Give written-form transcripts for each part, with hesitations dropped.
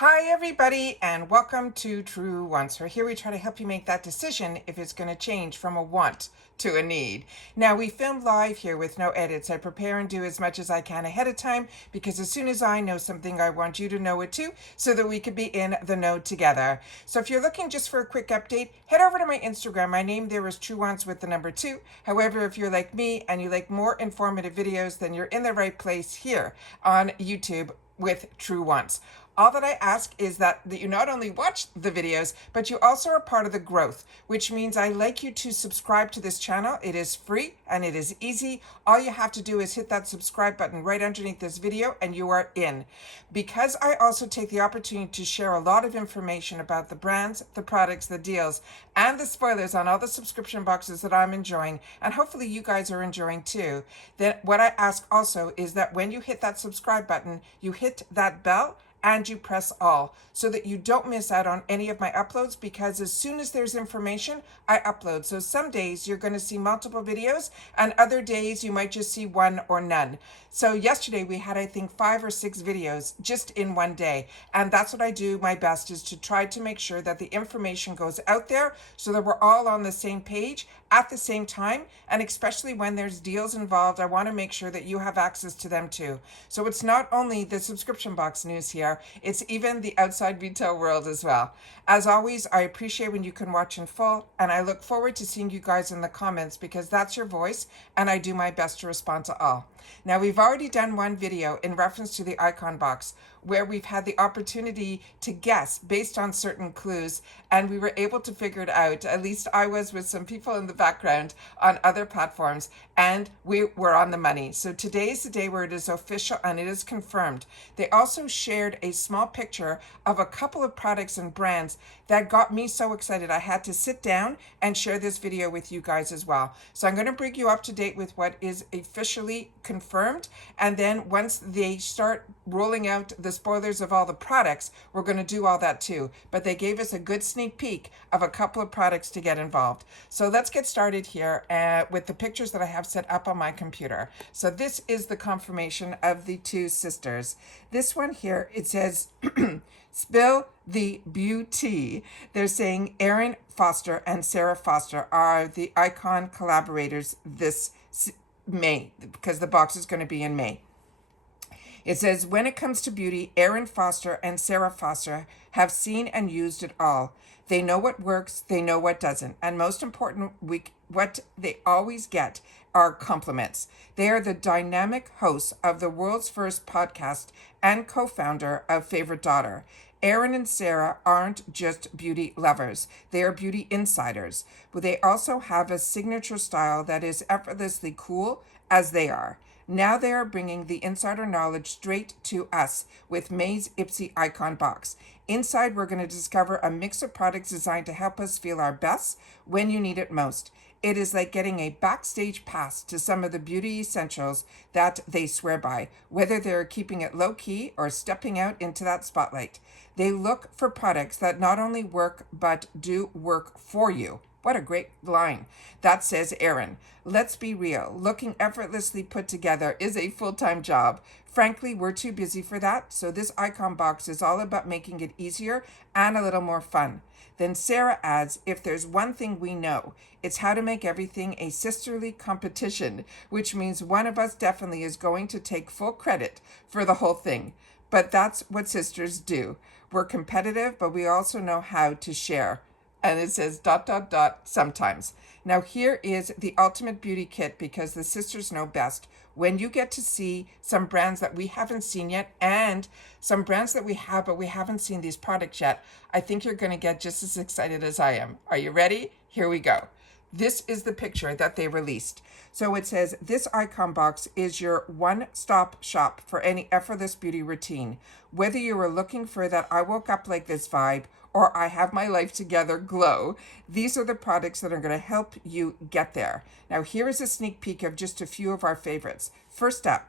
Hi everybody and welcome to Truewants, where here we try to help you make that decision if it's going to change from a want to a need. Now we film live here with no edits. I prepare and do as much as I can ahead of time because as soon as I know something I want you to know it too so that we could be in the know together. So if you're looking just for a quick update, head over to my Instagram. My name there is Truewants with the number 2. However, if you're like me and you like more informative videos, then you're in the right place here on YouTube with Truewants. All that I ask is that you not only watch the videos, but you also are part of the growth, which means I like you to subscribe to this channel. It is free and it is easy. All you have to do is hit that subscribe button right underneath this video and you are in. Because I also take the opportunity to share a lot of information about the brands, the products, the deals, and the spoilers on all the subscription boxes that I'm enjoying, and hopefully you guys are enjoying too, then what I ask also is that when you hit that subscribe button, you hit that bell and you press all so that you don't miss out on any of my uploads, because as soon as there's information, I upload. So some days you're going to see multiple videos and other days you might just see one or none. So yesterday we had, I think, 5 or 6 videos just in one day. And that's what I do my best, is to try to make sure that the information goes out there so that we're all on the same page at the same time. And especially when there's deals involved, I want to make sure that you have access to them too. So it's not only the subscription box news here, it's even the outside retail world as well. As always, I appreciate when you can watch in full, and I look forward to seeing you guys in the comments because that's your voice and I do my best to respond to all. Now, we've already done one video in reference to the icon box where we've had the opportunity to guess based on certain clues, and we were able to figure it out. At least I was, with some people in the background on other platforms, and we were on the money. So today is the day where it is official and it is confirmed. They also shared a small picture of a couple of products and brands that got me so excited I had to sit down and share this video with you guys as well. So I'm going to bring you up to date with what is officially confirmed, and then once they start rolling out the spoilers of all the products, we're going to do all that too. But they gave us a good sneak peek of a couple of products to get involved. So let's get started here with the pictures that I have set up on my computer. So this is the confirmation of the two sisters. This one here, it says Spill the Beauty. They're saying Erin Foster and Sarah Foster are the icon collaborators this May, because the box is going to be in May. It says, when it comes to beauty, Erin Foster and Sarah Foster have seen and used it all. They know what works, they know what doesn't. And most important, what they always get are compliments. They are the dynamic hosts of the world's first podcast and co-founder of Favorite Daughter. Erin and Sarah aren't just beauty lovers. They are beauty insiders. But they also have a signature style that is effortlessly cool as they are. Now they are bringing the insider knowledge straight to us with May's IPSY icon box. Inside, we're going to discover a mix of products designed to help us feel our best when you need it most. It is like getting a backstage pass to some of the beauty essentials that they swear by, whether they're keeping it low-key or stepping out into that spotlight. They look for products that not only work, but do work for you. What a great line. That says Erin. Let's be real. Looking effortlessly put together is a full-time job. Frankly, we're too busy for that, so this icon box is all about making it easier and a little more fun. Then Sarah adds, if there's one thing we know, it's how to make everything a sisterly competition, which means one of us definitely is going to take full credit for the whole thing. But that's what sisters do. We're competitive, but we also know how to share. And it says ... sometimes. Now here is the ultimate beauty kit, because the sisters know best. When you get to see some brands that we haven't seen yet, and some brands that we have, but we haven't seen these products yet, I think you're going to get just as excited as I am. Are you ready? Here we go. This is the picture that they released. So it says, this icon box is your one-stop shop for any effortless beauty routine. Whether you are looking for that I woke up like this vibe, or I have my life together glow, these are the products that are going to help you get there. Now here is a sneak peek of just a few of our favorites. First up,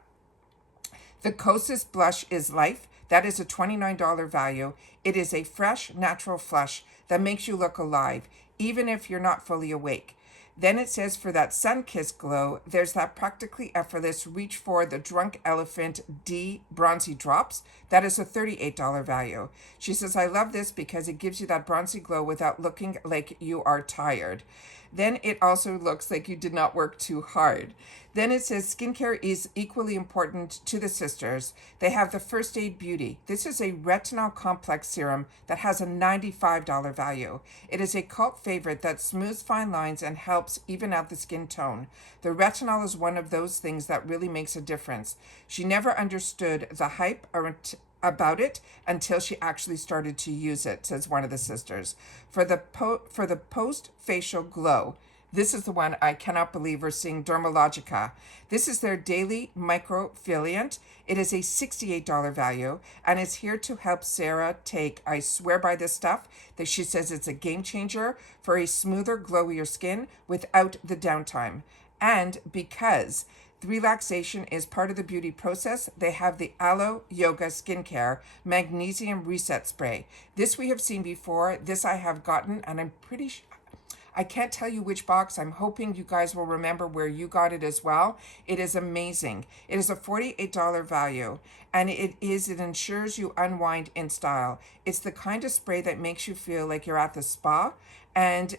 the Kosas Blush is Life. That is a $29 value. It is a fresh, natural flush that makes you look alive, even if you're not fully awake. Then it says for that sun-kissed glow, there's that practically effortless reach for the Drunk Elephant D Bronzy Drops. That is a $38 value. She says, I love this because it gives you that bronzy glow without looking like you are tired. Then it also looks like you did not work too hard. Then it says skincare is equally important to the sisters. They have the First Aid Beauty. This is a retinol complex serum that has a $95 value. It is a cult favorite that smooths fine lines and helps even out the skin tone. The retinol is one of those things that really makes a difference. She never understood the hype about it until she actually started to use it, says one of the sisters. For the post facial glow, this is the one I cannot believe we're seeing, Dermalogica. This is their daily microfoliant. It is a $68 value and is here to help Sarah take, I swear by this stuff, that she says it's a game changer for a smoother, glowier skin without the downtime. And because relaxation is part of the beauty process, they have the Aloe Yoga Skincare Magnesium Reset Spray. This we have seen before. This I have gotten, and I'm pretty sure, I can't tell you which box. I'm hoping you guys will remember where you got it as well. It is amazing. It is a $48 value, and it ensures you unwind in style. It's the kind of spray that makes you feel like you're at the spa, and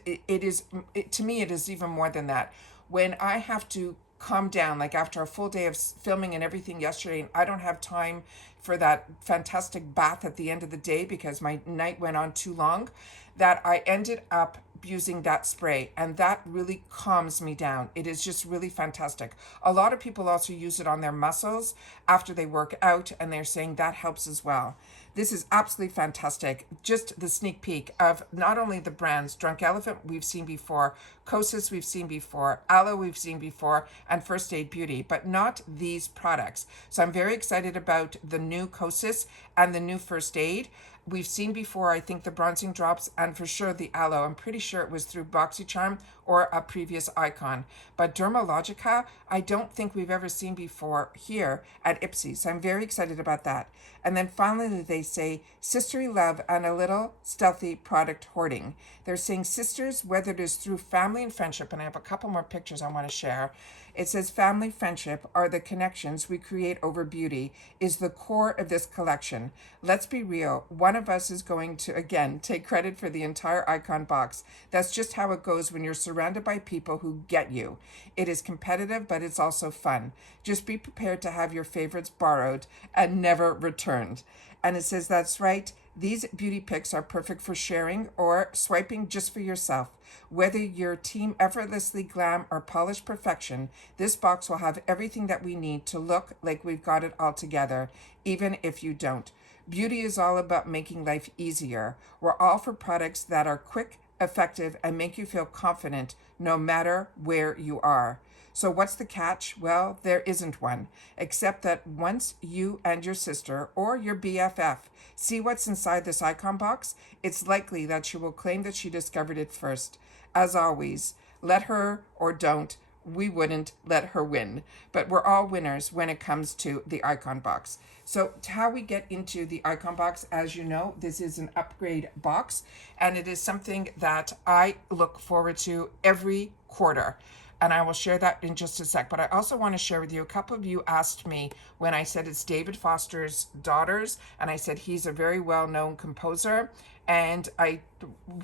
to me, it is even more than that. When I have to calm down, like after a full day of filming and everything yesterday, and I don't have time for that fantastic bath at the end of the day because my night went on too long, that I ended up using that spray, and that really calms me down. It is just really fantastic. A lot of people also use it on their muscles after they work out, and they're saying that helps as well. This is absolutely fantastic. Just the sneak peek of not only the brands, Drunk Elephant we've seen before, Kosas we've seen before, Aloe we've seen before, and First Aid Beauty, but not these products. So I'm very excited about the new Kosas and the new First Aid. We've seen before, I think, the bronzing drops, and for sure the aloe. I'm pretty sure it was through BoxyCharm or a previous icon. But Dermalogica, I don't think we've ever seen before here at IPSY. So I'm very excited about that. And then finally, they say sisterly love and a little stealthy product hoarding. They're saying sisters, whether it is through family and friendship, and I have a couple more pictures I want to share. It says family friendship are the connections we create over beauty is the core of this collection. Let's be real. One of us is going to, again, take credit for the entire icon box. That's just how it goes when you're surrounded by people who get you. It is competitive, but it's also fun. Just be prepared to have your favorites borrowed and never returned. And it says, that's right. These beauty picks are perfect for sharing or swiping just for yourself. Whether you're team effortlessly glam or polished perfection, this box will have everything that we need to look like we've got it all together, even if you don't. Beauty is all about making life easier. We're all for products that are quick, effective, and make you feel confident no matter where you are. So what's the catch? Well, there isn't one, except that once you and your sister or your BFF see what's inside this icon box, it's likely that she will claim that she discovered it first. As always, let her or don't. We wouldn't let her win, but we're all winners when it comes to the icon box. So how we get into the icon box, as you know, this is an upgrade box, and it is something that I look forward to every quarter. And I will share that in just a sec. But I also want to share with you, a couple of you asked me when I said it's David Foster's daughters, and I said he's a very well-known composer. And I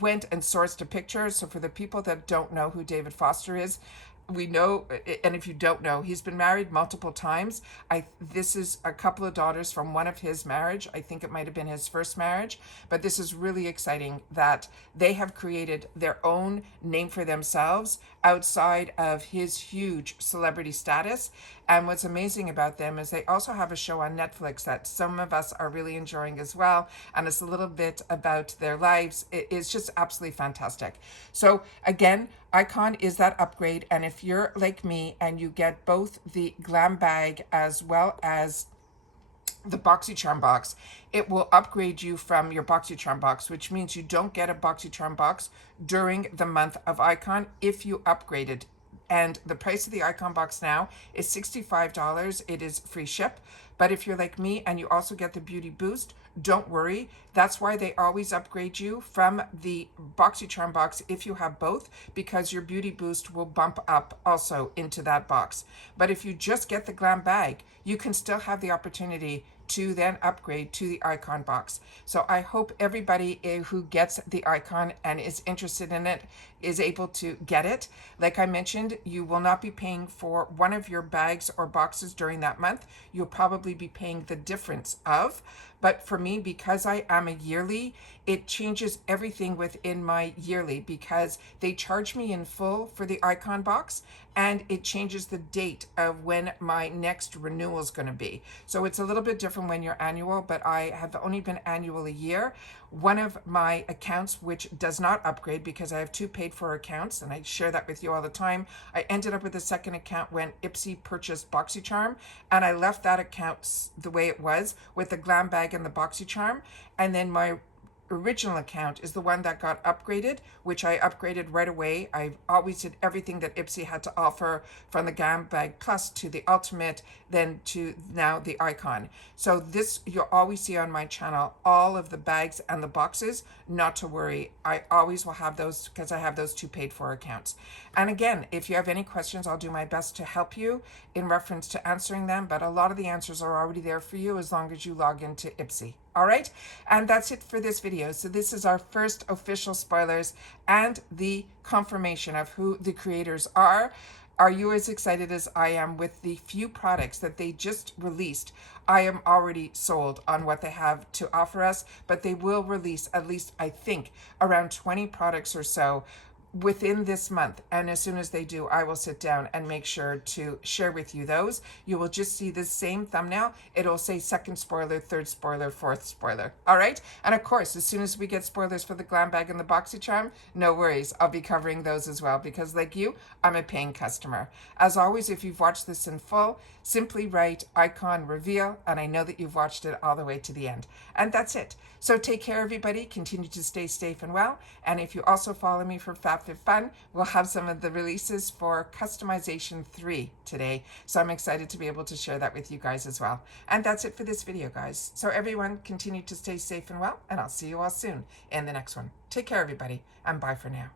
went and sourced a picture. So for the people that don't know who David Foster is, we know, and if you don't know, he's been married multiple times. This is a couple of daughters from one of his marriage. I think it might have been his first marriage, but this is really exciting that they have created their own name for themselves outside of his huge celebrity status. And what's amazing about them is they also have a show on Netflix that some of us are really enjoying as well. And it's a little bit about their lives. It's just absolutely fantastic. So again, Icon is that upgrade. And if you're like me and you get both the glam bag as well as the BoxyCharm box, it will upgrade you from your BoxyCharm box, which means you don't get a BoxyCharm box during the month of Icon if you upgraded. And the price of the icon box now is $65. It is free ship. But if you're like me and you also get the beauty boost, don't worry. That's why they always upgrade you from the BoxyCharm box if you have both, because your beauty boost will bump up also into that box. But if you just get the glam bag, you can still have the opportunity to then upgrade to the icon box. So I hope everybody who gets the icon and is interested in it is able to get it. Like I mentioned, you will not be paying for one of your bags or boxes during that month. You'll probably be paying the difference of. But for me, because I am a yearly, it changes everything within my yearly, because they charge me in full for the icon box, and it changes the date of when my next renewal is going to be. So it's a little bit different when you're annual, but I have only been annual a year. One of my accounts, which does not upgrade because I have two paid for accounts, and I share that with you all the time, I ended up with a second account when IPSY purchased BoxyCharm, and I left that account the way it was with the glam bag and the BoxyCharm. And then my original account is the one that got upgraded, which I upgraded right away. I always did everything that IPSY had to offer, from the Glam Bag Plus to the Ultimate, then to now the Icon. So this, you'll always see on my channel, all of the bags and the boxes. Not to worry, I always will have those because I have those two paid for accounts. And again, if you have any questions, I'll do my best to help you in reference to answering them, but a lot of the answers are already there for you as long as you log into IPSY. All right, and that's it for this video. So this is our first official spoilers and the confirmation of who the creators are. Are you as excited as I am with the few products that they just released? I am already sold on what they have to offer us, but they will release at least, I think, around 20 products or so within this month, and as soon as they do, I will sit down and make sure to share with you those. You will just see this same thumbnail. It'll say second spoiler, third spoiler, fourth spoiler. All right, and of course, as soon as we get spoilers for the glam bag and the BoxyCharm, no worries, I'll be covering those as well, because like you, I'm a paying customer. As always, if you've watched this in full, simply write icon reveal, and I know that you've watched it all the way to the end. And that's it. So take care, everybody. Continue to stay safe and well. And if you also follow me for FabFitFun, we'll have some of the releases for Customization 3 today. So I'm excited to be able to share that with you guys as well. And that's it for this video, guys. So everyone, continue to stay safe and well, and I'll see you all soon in the next one. Take care, everybody, and bye for now.